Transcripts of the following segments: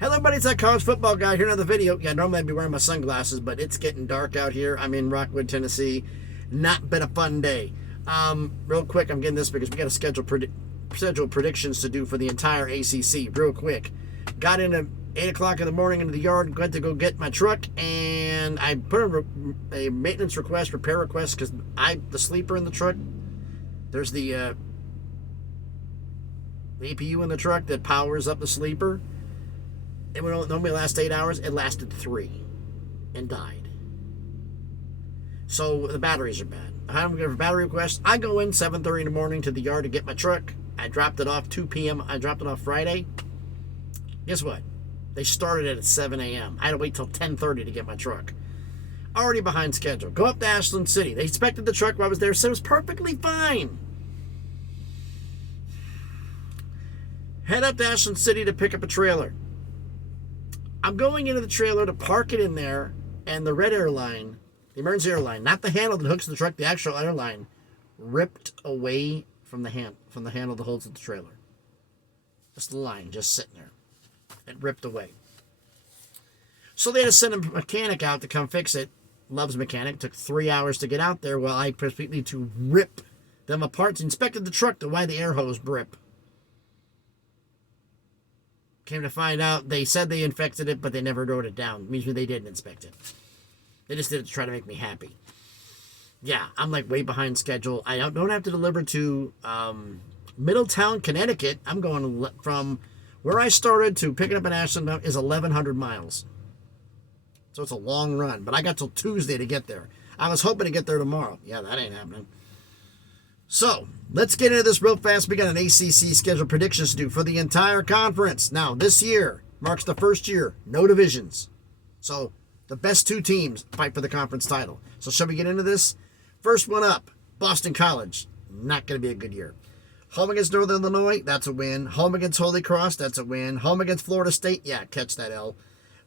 Hello, everybody. It's that college football guy here. Another video. Yeah, normally I'd be wearing my sunglasses, but it's getting dark out here. I'm in Rockwood, Tennessee. Not been a fun day. Real quick, I'm getting this because we got to schedule predictions to do for the entire ACC. Real quick. Got in at 8 o'clock in the morning into the yard, went to go get my truck, and I put a maintenance request, repair request, because the sleeper in the truck, there's the APU in the truck that powers up the sleeper. It would normally last 8 hours. It lasted 3 and died. So the batteries are bad. I'm going for battery request. I go in 7:30 in the morning to the yard to get my truck. I dropped it off 2 p.m. I dropped it off Friday. Guess what? They started it at 7 a.m. I had to wait till 10:30 to get my truck. Already behind schedule. Go up to Ashland City. They inspected the truck while I was there, said it was perfectly fine. Head up to Ashland City to pick up a trailer. I'm going into the trailer to park it in there, and the red airline, the emergency airline, not the handle that hooks the truck, the actual airline, ripped away from the handle that holds the trailer. Just the line, just sitting there. It ripped away. So they had to send a mechanic out to come fix it. Love's mechanic. Took 3 hours to get out there while I proceeded to rip them apart. Inspected the truck to why the air hose rip. Came to find out, they said they inspected it, but they never wrote it down. It means they didn't inspect it. They just did it to try to make me happy. Yeah, I'm like way behind schedule. I don't have to deliver to Middletown, Connecticut. I'm going from where I started to picking up in Ashland is 1,100 miles. So it's a long run, but I got till Tuesday to get there. I was hoping to get there tomorrow. Yeah, that ain't happening. So, let's get into this real fast. We got an ACC schedule predictions to do for the entire conference. Now, this year marks the first year, no divisions. So, the best 2 teams fight for the conference title. So, shall we get into this? First one up, Boston College. Not going to be a good year. Home against Northern Illinois, that's a win. Home against Holy Cross, that's a win. Home against Florida State, yeah, catch that L.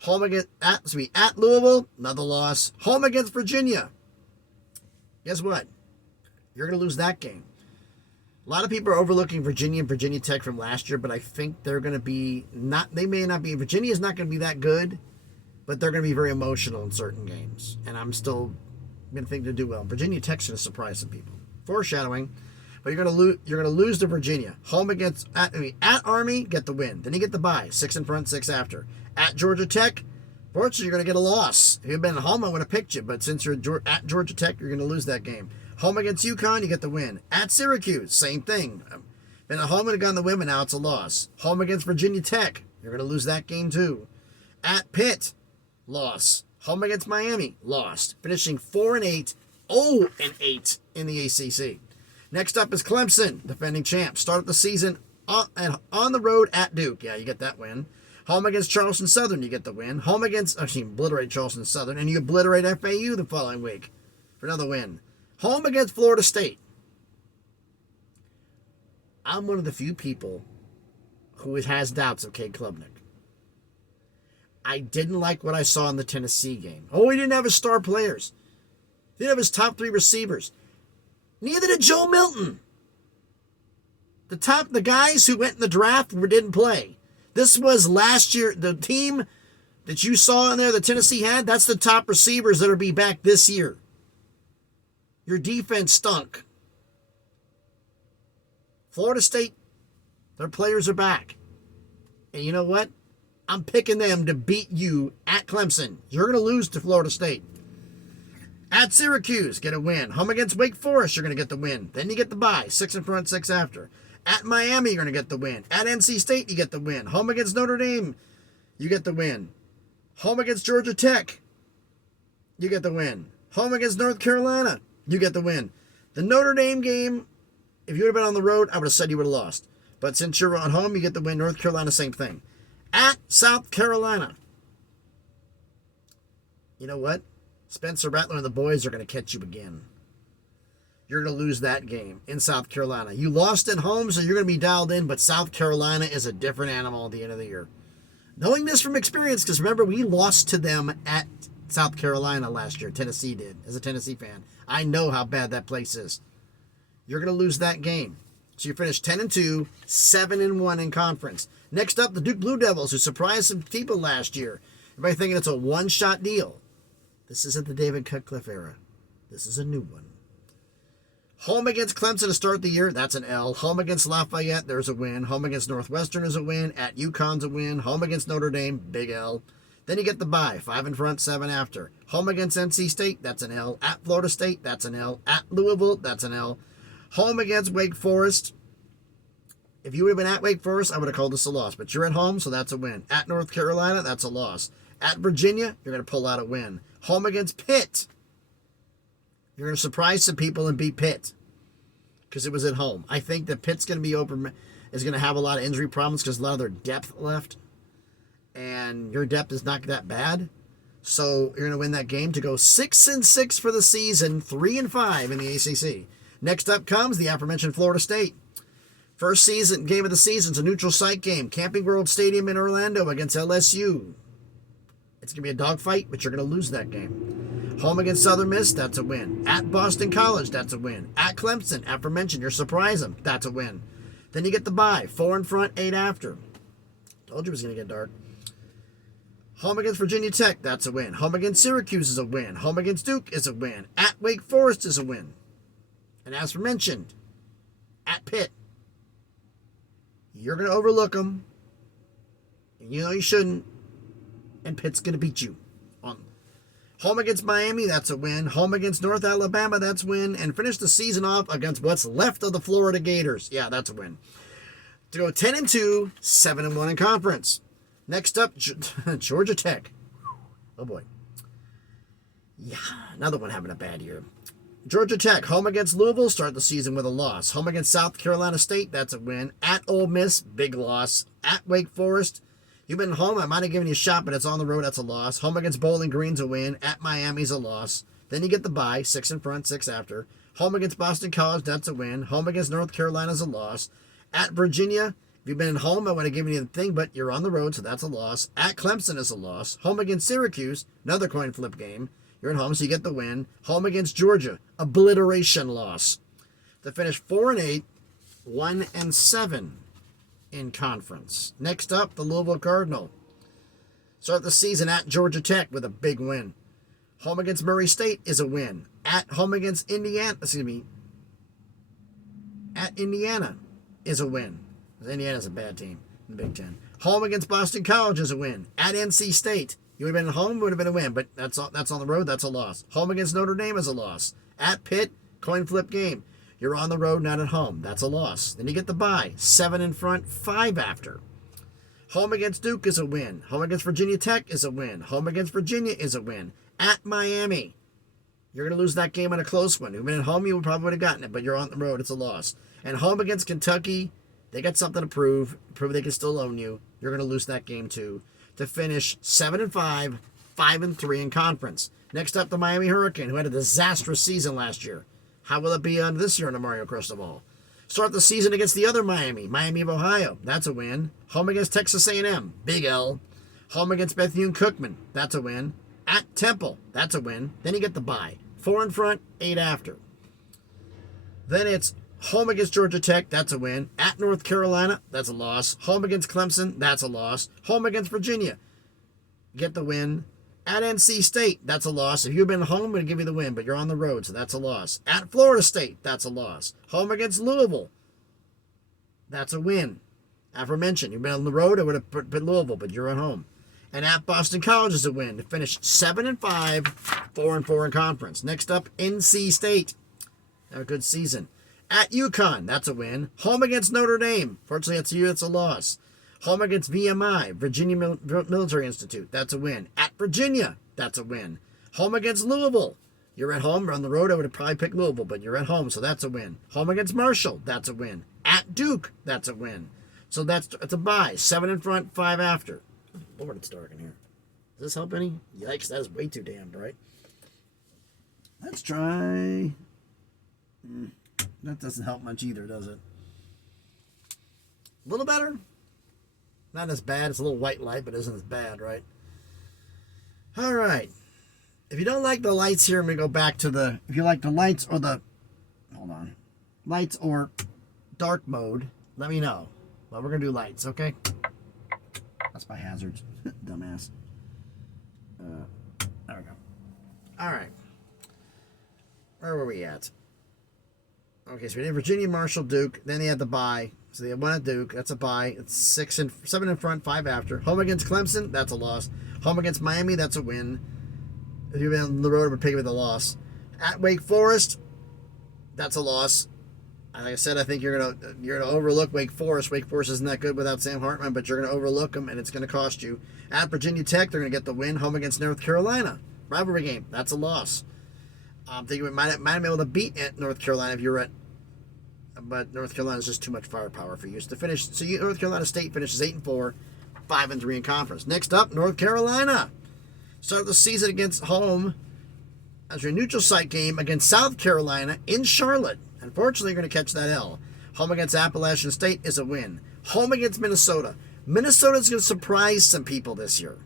Home against at Louisville, another loss. Home against Virginia. Guess what? You're going to lose that game. A lot of people are overlooking Virginia and Virginia Tech from last year, but I think they're going to be they may not be, Virginia's not going to be that good, but they're going to be very emotional in certain games. And I'm still going to think they'll do well. Virginia Tech's going to surprise some people. Foreshadowing. But you're going to lose to Virginia. Home against, at Army, get the win. Then you get the bye. 6 in front, 6 after. At Georgia Tech, fortunately, you're going to get a loss. If you'd been at home, I would have picked you. But since you're at Georgia Tech, you're going to lose that game. Home against UConn, you get the win. At Syracuse, same thing. Been at home and gotten the win, but now it's a loss. Home against Virginia Tech, you're going to lose that game too. At Pitt, loss. Home against Miami, lost. Finishing 4-8, 0-8 in the ACC. Next up is Clemson, defending champs. Start the season on the road at Duke. Yeah, you get that win. Home against Charleston Southern, you get the win. Home against, actually, obliterate Charleston Southern, and you obliterate FAU the following week for another win. Home against Florida State. I'm one of the few people who has doubts of Cade Klubnik. I didn't like what I saw in the Tennessee game. Oh, he didn't have his star players. He didn't have his top 3 receivers. Neither did Joe Milton. The guys who went in the draft didn't play. This was last year. The team that you saw in there that Tennessee had, that's the top receivers that will be back this year. Your defense stunk. Florida State, their players are back. And you know what? I'm picking them to beat you at Clemson. You're going to lose to Florida State. At Syracuse, get a win. Home against Wake Forest, you're going to get the win. Then you get the bye. 6 in front, 6 after. At Miami, you're going to get the win. At NC State, you get the win. Home against Notre Dame, you get the win. Home against Georgia Tech, you get the win. Home against North Carolina, you get the win. The Notre Dame game, if you would have been on the road, I would have said you would have lost. But since you're on home, you get the win. North Carolina, same thing. At South Carolina, you know what? Spencer Rattler and the boys are going to catch you again. You're going to lose that game in South Carolina. You lost at home, so you're going to be dialed in, but South Carolina is a different animal at the end of the year. Knowing this from experience, because remember, we lost to them at South Carolina last year. Tennessee did, as a Tennessee fan. I know how bad that place is. You're going to lose that game. So you finish 10-2, 7-1 in conference. Next up, the Duke Blue Devils, who surprised some people last year. Everybody thinking it's a one-shot deal. This isn't the David Cutcliffe era. This is a new one. Home against Clemson to start the year, that's an L. Home against Lafayette, there's a win. Home against Northwestern is a win. At UConn's a win. Home against Notre Dame, big L. Then you get the bye, 5 in front, 7 after. Home against NC State, that's an L. At Florida State, that's an L. At Louisville, that's an L. Home against Wake Forest. If you would have been at Wake Forest, I would have called this a loss. But you're at home, so that's a win. At North Carolina, that's a loss. At Virginia, you're going to pull out a win. Home against Pitt. You're going to surprise some people and beat Pitt because it was at home. I think that Pitt's going to be is going to have a lot of injury problems because a lot of their depth left. And your depth is not that bad. So you're going to win that game to go 6-6 for the season, 3-5 in the ACC. Next up comes the aforementioned Florida State. First season game of the season is a neutral site game. Camping World Stadium in Orlando against LSU. It's going to be a dogfight, but you're going to lose that game. Home against Southern Miss, that's a win. At Boston College, that's a win. At Clemson, aforementioned, you're surprise them, that's a win. Then you get the bye, 4 in front, 8 after. Told you it was going to get dark. Home against Virginia Tech, that's a win. Home against Syracuse is a win. Home against Duke is a win. At Wake Forest is a win. And as mentioned, at Pitt, you're going to overlook them. And you know you shouldn't. And Pitt's going to beat you. Home against Miami, that's a win. Home against North Alabama, that's a win. And finish the season off against what's left of the Florida Gators. Yeah, that's a win. To go 10-2, 7-1 in conference. Next up, Georgia Tech. Oh, boy. Yeah, another one having a bad year. Georgia Tech, home against Louisville, start the season with a loss. Home against South Carolina State, that's a win. At Ole Miss, big loss. At Wake Forest, you've been home. I might have given you a shot, but it's on the road. That's a loss. Home against Bowling Green's a win. At Miami's a loss. Then you get the bye, 6 in front, 6 after. Home against Boston College, that's a win. Home against North Carolina's a loss. At Virginia, if you've been at home, I would have given you the thing, but you're on the road, so that's a loss. At Clemson is a loss. Home against Syracuse, another coin flip game. You're at home, so you get the win. Home against Georgia, obliteration loss. To finish 4-8, 1-7 in conference. Next up, the Louisville Cardinal. Start the season at Georgia Tech with a big win. Home against Murray State is a win. At home against Indiana is a win. Indiana's a bad team in the Big Ten. Home against Boston College is a win. At NC State, you would have been at home, would have been a win, but that's on the road, that's a loss. Home against Notre Dame is a loss. At Pitt, coin flip game. You're on the road, not at home. That's a loss. Then you get the bye. 7 in front, 5 after. Home against Duke is a win. Home against Virginia Tech is a win. Home against Virginia is a win. At Miami, you're going to lose that game on a close one. If you've been at home, you probably would have gotten it, but you're on the road. It's a loss. And home against Kentucky, they got something to prove they can still own you. You're going to lose that game too. To finish 7-5, 5-3 in conference. Next up, the Miami Hurricane, who had a disastrous season last year. How will it be on this year in the Mario Cristobal Ball? Start the season against the other Miami of Ohio. That's a win. Home against Texas A&M. Big L. Home against Bethune-Cookman. That's a win. At Temple. That's a win. Then you get the bye. 4 in front, 8 after. Then it's home against Georgia Tech. That's a win. At North Carolina. That's a loss. Home against Clemson. That's a loss. Home against Virginia. Get the win. At NC State, that's a loss. If you've been home, I'm going to give you the win, but you're on the road, so that's a loss. At Florida State, that's a loss. Home against Louisville, that's a win. Aforementioned, you've been on the road, I would have put Louisville, but you're at home. And at Boston College is a win to finish 7-5, 4-4 in conference. Next up, NC State. Have a good season. At UConn, that's a win. Home against Notre Dame. Fortunately, that's a loss. Home against VMI, Virginia Military Institute. That's a win. At Virginia, that's a win. Home against Louisville. You're at home. On the road, I would have probably picked Louisville, but you're at home, so that's a win. Home against Marshall, that's a win. At Duke, that's a win. So it's a bye. 7 in front, 5 after. Lord, it's dark in here. Does this help any? Yikes, that is way too damn bright. Let's try. That doesn't help much either, does it? A little better? Not as bad. It's a little white light, but it isn't as bad, right? All right. If you don't like the lights here, I'm going to go back to if you like the lights or lights or dark mode, let me know. But we're going to do lights, okay? That's by Hazards. Dumbass. There we go. All right. Where were we at? Okay, so we did Virginia, Marshall, Duke. Then they had the bye. So they had one at Duke. That's a bye. It's 7 in front, 5 after. Home against Clemson. That's a loss. Home against Miami. That's a win. If you've been on the road, I would pick it with a loss. At Wake Forest. That's a loss. Like I said, I think you're gonna overlook Wake Forest. Wake Forest isn't that good without Sam Hartman, but you're gonna overlook them, and it's gonna cost you. At Virginia Tech, they're gonna get the win. Home against North Carolina, rivalry game. That's a loss. I'm thinking we might have been able to beat North Carolina if you're at, but North Carolina's just too much firepower for you. So North Carolina State finishes 8-4, 5-3 in conference. Next up, North Carolina. Start the season against home as your neutral site game against South Carolina in Charlotte. Unfortunately, you're going to catch that L. Home against Appalachian State is a win. Home against Minnesota. Minnesota's going to surprise some people this year.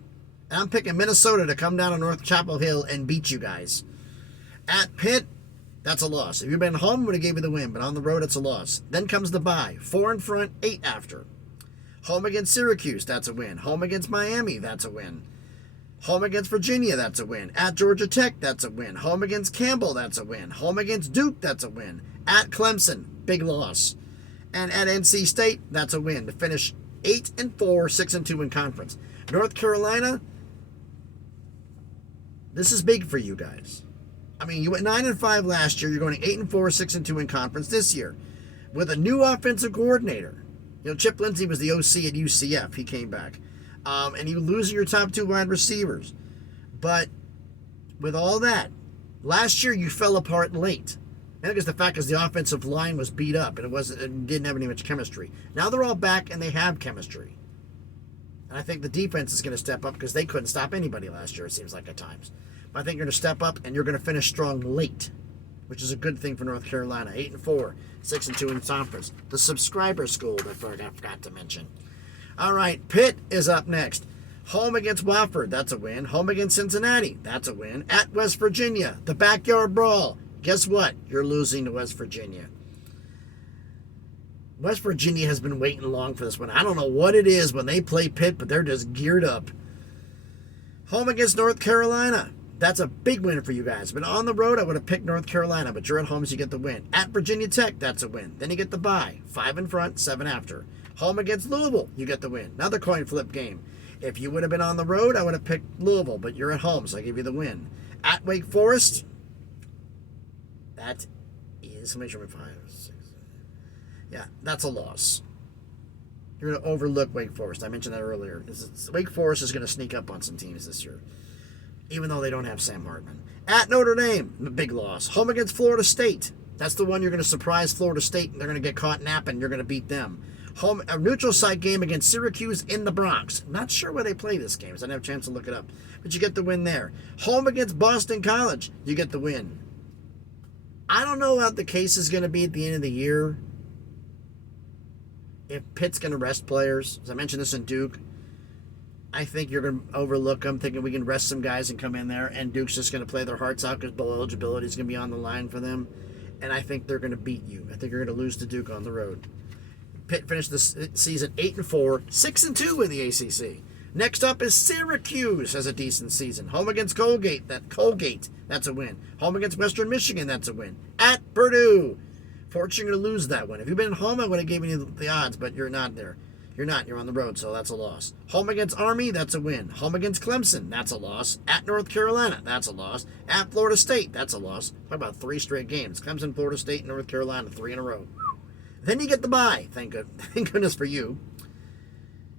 And I'm picking Minnesota to come down on North Chapel Hill and beat you guys. At Pitt, that's a loss. If you've been home, I would have gave you the win, but on the road, it's a loss. Then comes the bye. 4 in front, 8 after. Home against Syracuse, that's a win. Home against Miami, that's a win. Home against Virginia, that's a win. At Georgia Tech, that's a win. Home against Campbell, that's a win. Home against Duke, that's a win. At Clemson, big loss. And at NC State, that's a win. To finish 8-4, 6-2 in conference. North Carolina, this is big for you guys. I mean, you went 9-5 last year. You're going 8-4, 6-2 in conference this year. With a new offensive coordinator. You know, Chip Lindsey was the OC at UCF. He came back. And you losing your top 2 wide receivers. But with all that, last year you fell apart late. And because the fact is the offensive line was beat up and it didn't have any much chemistry. Now they're all back and they have chemistry. And I think the defense is going to step up because they couldn't stop anybody last year, it seems like at times. But I think you're going to step up and you're going to finish strong late, which is a good thing for North Carolina. 8-4, 6-2 in conference. The subscriber school that I forgot to mention. All right, Pitt is up next. Home against Wofford, that's a win. Home against Cincinnati, that's a win. At West Virginia, the backyard brawl. Guess what? You're losing to West Virginia. West Virginia has been waiting long for this one. I don't know what it is when they play Pitt, but they're just geared up. Home against North Carolina. That's a big win for you guys. But on the road, I would have picked North Carolina, but you're at home, so you get the win. At Virginia Tech, that's a win. Then you get the bye. 5 in front, 7 after. Home against Louisville, you get the win. Another coin flip game. If you would have been on the road, I would have picked Louisville, but you're at home, so I give you the win. At Wake Forest, that is, make sure we 5, 6. Yeah, that's a loss. You're going to overlook Wake Forest. I mentioned that earlier. Wake Forest is going to sneak up on some teams this year, even though they don't have Sam Hartman. At Notre Dame, big loss. Home against Florida State. That's the one you're going to surprise Florida State, and they're going to get caught napping. You're going to beat them. Home, a neutral site game against Syracuse in the Bronx. Not sure where they play this game, so I didn't have a chance to look it up. But you get the win there. Home against Boston College, you get the win. I don't know what the case is going to be at the end of the year. If Pitt's going to rest players, as I mentioned this in Duke, I think you're going to overlook them, thinking we can rest some guys and come in there, and Duke's just going to play their hearts out because bowl eligibility is going to be on the line for them. And I think they're going to beat you. I think you're going to lose to Duke on the road. Pitt finished the season 8-4, 6-2 in the ACC. Next up is Syracuse has a decent season. Home against Colgate, that's a win. Home against Western Michigan, that's a win. At Purdue, fortunately you're going to lose that one. If you've been home, I would have given you the odds, but you're not there. You're not. You're on the road, so that's a loss. Home against Army, that's a win. Home against Clemson, that's a loss. At North Carolina, that's a loss. At Florida State, that's a loss. Talk about 3 straight games. Clemson, Florida State, and North Carolina, 3 in a row. Then you get the bye. Thank goodness for you.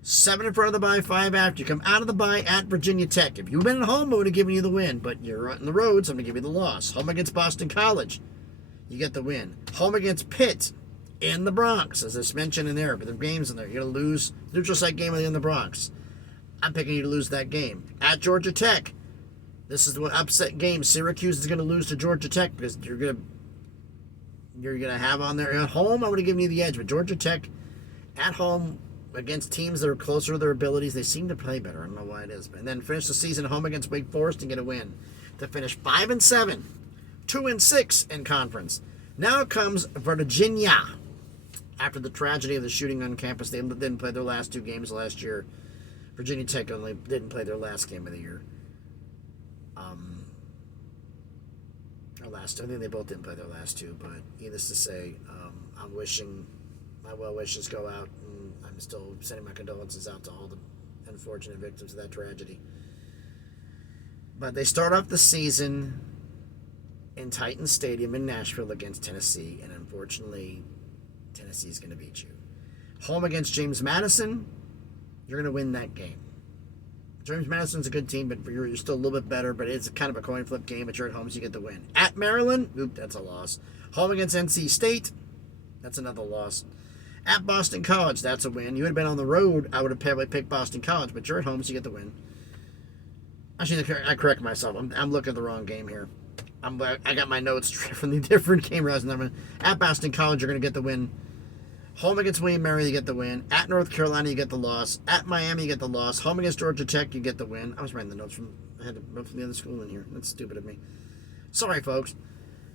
7 in front of the bye, 5 after. You come out of the bye at Virginia Tech. If you've been at home, I would have given you the win, but you're on the road, so I'm going to give you the loss. Home against Boston College, you get the win. Home against Pitt in the Bronx, as it's mentioned in there, but there are games in there. You're going to lose. Neutral site game in the Bronx. I'm picking you to lose that game. At Georgia Tech, this is the upset game. Syracuse is going to lose to Georgia Tech because you're going to have on there. At home, I would have given you the edge, but Georgia Tech at home against teams that are closer to their abilities, they seem to play better. I don't know why it is. And then finish the season at home against Wake Forest and get a win to finish 5-7, 2-6 in conference. Now comes Virginia. After the tragedy of the shooting on campus, they didn't play their last 2 games last year. Virginia Tech only didn't play their last game of the year. I think they both didn't play their last two, but needless to say, I'm wishing my well wishes go out, and I'm still sending my condolences out to all the unfortunate victims of that tragedy. But they start off the season in Titan Stadium in Nashville against Tennessee, and unfortunately, Tennessee's going to beat you. Home against James Madison, you're going to win that game. James Madison's a good team, but you're still a little bit better, but it's kind of a coin flip game, but you're at home, so you get the win. At Maryland, that's a loss. Home against NC State, that's another loss. At Boston College, that's a win. You would have been on the road, I would have probably picked Boston College, but you're at home, so you get the win. Actually, I correct myself. I'm looking at the wrong game here. I got my notes from the different game routes. At Boston College, you're going to get the win. Home against William Mary, you get the win. At North Carolina, you get the loss. At Miami, you get the loss. Home against Georgia Tech, you get the win. I was writing the notes I had to run from the other school in here. That's stupid of me. Sorry, folks.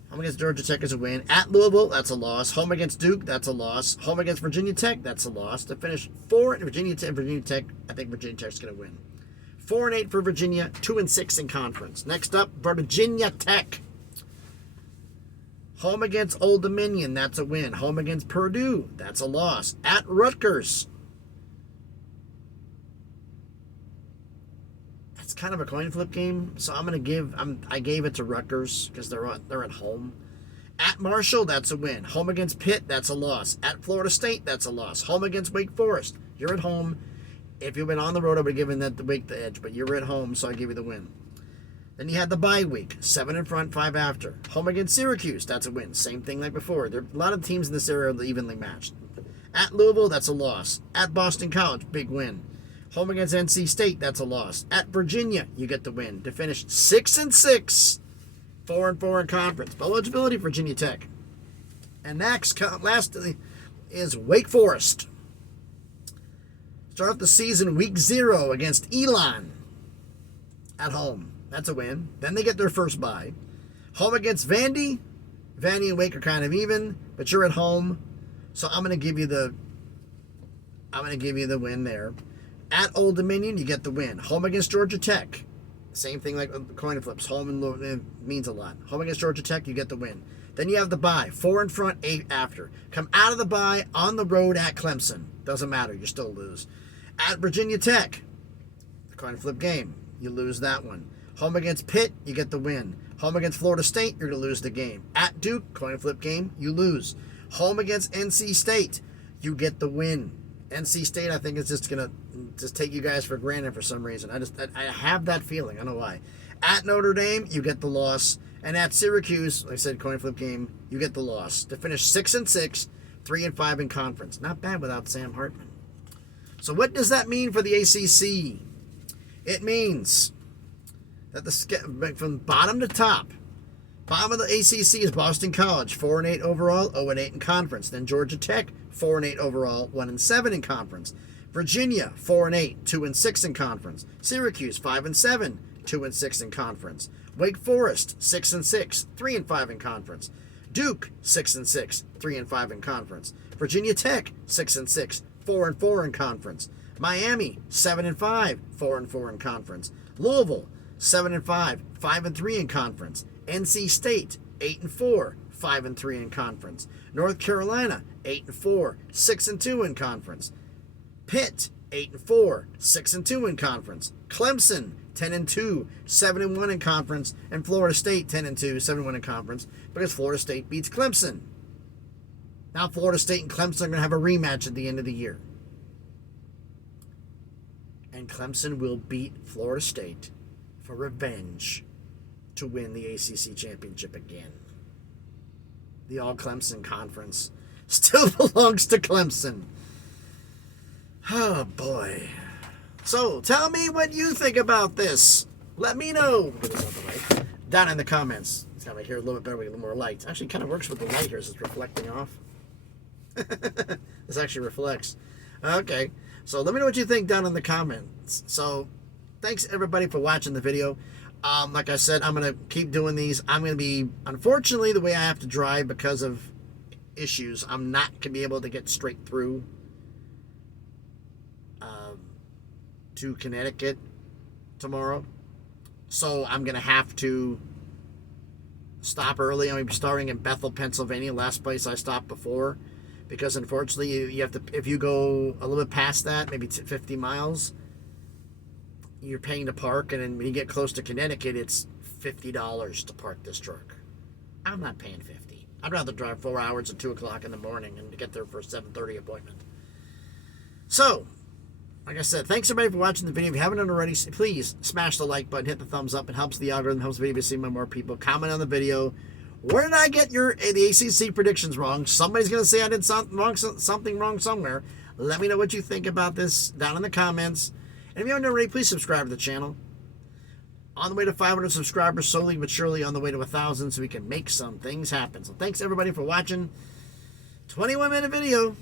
Home against Georgia Tech is a win. At Louisville, that's a loss. Home against Duke, that's a loss. Home against Virginia Tech, that's a loss. To finish 4 in Virginia Tech, I think Virginia Tech's going to win. 4-8 for Virginia, 2-6 in conference. Next up, Virginia Tech. Home against Old Dominion, that's a win. Home against Purdue, that's a loss. At Rutgers, that's kind of a coin flip game, so I gave it to Rutgers because they're at home. At Marshall, that's a win. Home against Pitt, that's a loss. At Florida State, that's a loss. Home against Wake Forest, you're at home. If you've been on the road, I would have given that the Wake the edge, but you're at home, so I give you the win. Then you had the bye week, 7 in front, 5 after. Home against Syracuse, that's a win. Same thing like before. There are a lot of teams in this area are evenly matched. At Louisville, that's a loss. At Boston College, big win. Home against NC State, that's a loss. At Virginia, you get the win to finish 6-6, 4-4 in conference. Eligibility, Virginia Tech. And lastly is Wake Forest. Start off the season week 0 against Elon at home. That's a win. Then they get their first bye. Home against Vandy. Vandy and Wake are kind of even, but you're at home, so I'm going to give you the win there. At Old Dominion, you get the win. Home against Georgia Tech. Same thing like coin flips. Home and means a lot. Home against Georgia Tech, you get the win. Then you have the bye. 4 in front, 8 after. Come out of the bye on the road at Clemson. Doesn't matter. You still lose. At Virginia Tech, the coin flip game. You lose that one. Home against Pitt, you get the win. Home against Florida State, you're going to lose the game. At Duke, coin flip game, you lose. Home against NC State, you get the win. NC State, I think, is just going to take you guys for granted for some reason. I have that feeling. I don't know why. At Notre Dame, you get the loss. And at Syracuse, like I said, coin flip game, you get the loss. To finish 6-6, 3-5 in conference. Not bad without Sam Hartman. So what does that mean for the ACC? It means that from bottom to top, bottom of the ACC is Boston College, 4-8 overall, 0-8 in conference. Then Georgia Tech, 4-8 overall, 1-7 in conference. Virginia, 4-8, 2-6 in conference. Syracuse, 5-7, 2-6 in conference. Wake Forest, 6-6, 3-5 in conference. Duke, 6-6, 3-5 in conference. Virginia Tech, 6-6, 4-4 in conference. Miami, 7-5, 4-4 in conference. Louisville, 7-5, 5-3 in conference. NC State, 8-4, 5-3 in conference. North Carolina, 8-4, 6-2 in conference. Pitt, 8-4, 6-2 in conference. Clemson, 10-2, 7-1 in conference. And Florida State, 10-2, 7-1 in conference, because Florida State beats Clemson. Now Florida State and Clemson are going to have a rematch at the end of the year. And Clemson will beat Florida State for revenge to win the ACC championship again. The All-Clemson Conference still belongs to Clemson. Oh, boy. So, tell me what you think about this. Let me know. Down in the comments. It's got to make here a little bit better with a little more light. Actually, it kind of works with the light here as it's reflecting off. This actually reflects. Okay. So, let me know what you think down in the comments. So, thanks everybody for watching the video. Like I said, I'm going to keep doing these. I'm going to be, unfortunately, the way I have to drive because of issues, I'm not going to be able to get straight through. to Connecticut tomorrow. So I'm going to have to stop early. I'm going to be starting in Bethel, Pennsylvania, last place I stopped before. Because unfortunately, you have to, if you go a little bit past that, maybe 50 miles, you're paying to park. And then when you get close to Connecticut, it's $50 to park this truck. I'm not paying $50. I'd rather drive 4 hours at 2 o'clock in the morning and get there for a 7:30 appointment. So, like I said, thanks everybody for watching the video. If you haven't done already, please smash the like button, hit the thumbs up. It helps the algorithm, helps the video be seen by more people. Comment on the video. Where did I get the ACC predictions wrong? Somebody's going to say I did something wrong somewhere. Let me know what you think about this down in the comments. And if you haven't already, please subscribe to the channel. On the way to 500 subscribers, slowly but surely on the way to 1,000, so we can make some things happen. So thanks everybody for watching. 21-minute video.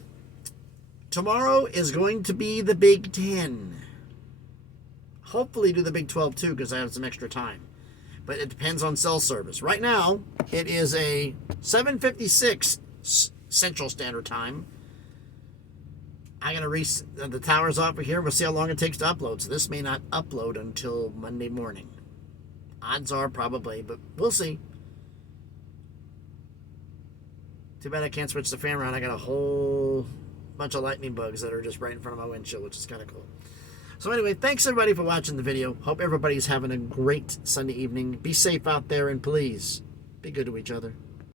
Tomorrow is going to be the Big 10. Hopefully do the Big 12 too, because I have some extra time. But it depends on cell service. Right now, it is a 7:56 Central Standard Time. I gotta the tower's off of here. We'll see how long it takes to upload. So this may not upload until Monday morning. Odds are probably, but we'll see. Too bad I can't switch the fan around. I got a whole bunch of lightning bugs that are just right in front of my windshield, which is kind of cool. So anyway, thanks everybody for watching the video. Hope everybody's having a great Sunday evening. Be safe out there, and please be good to each other.